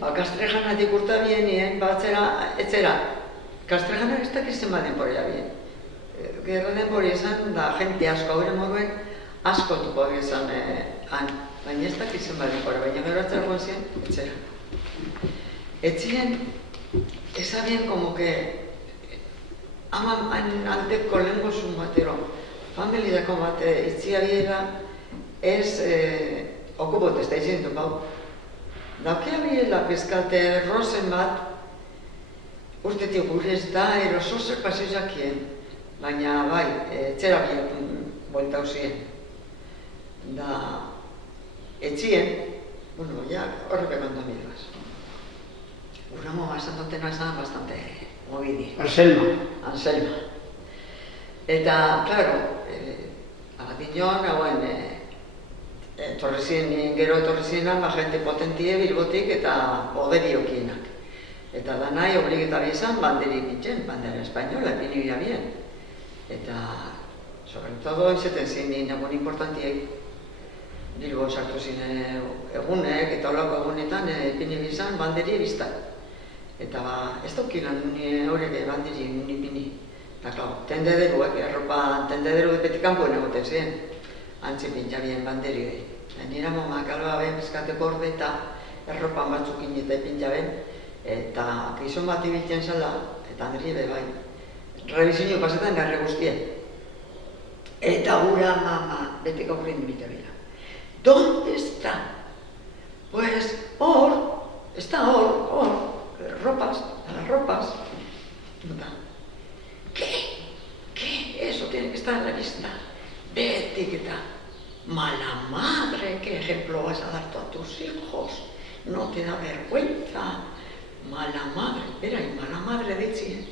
Kastrejanatik urta bienien, etzera, Kastrejana ez dakizen baden poria bien. Gero denbori esan, da jente asko haure moduen, asko tuko esan han. Baina ez dakizen baden poria, baina gero atzera zien, etzera. Etzien, esabien como que haman aldeko lengozun batero, familiako bat itzia biera, ez okupot ez da izin topau. Daukia biela pizkate rosen bat, urtetik gurez da, erososek paseizakien, baina bai, etxera biakun bolta hausien. Da, etxien, bueno, ja, horrek emandu amigaz. Uramo basantotena esan bastante movidi. Anselma. Eta, claro, abadinon, hauen, gero etorrezienan, jente potentie bilbotik eta poderiokinak. Eta da nahi obligeta bizan banderi nintzen, bandera espainola, pinibia bien. Eta, sobre todo, izaten zinen egun importantiek, Bilbo sartu zinen egunek eta olako egunetan pinibia bizan banderi biztan. Eta ez daukilan horrek banderi nipini. Eta, klar, tendederuek, erropa tendederu betik kanpoen egoten ziren. Antzi pintxabien banderioi. Nira momak alba ben bizkateko orde eta erropan batzukin eta pintxaben. Eta gizon bat ibiltzen zala, eta handri ere bai. Revizinio pasetan garre guztien. Eta gura mama, beteko horrein bitabila. ¿Dónde está? Pues hor, está hor, ropas, a las ropas. ¿Qué? Eso tiene que estar en la lista. Betik eta, mala madre, ¿qué ejemplo vas a dar tú a tus hijos? No te da vergüenza. Mala madre, era y mala madre de Chile.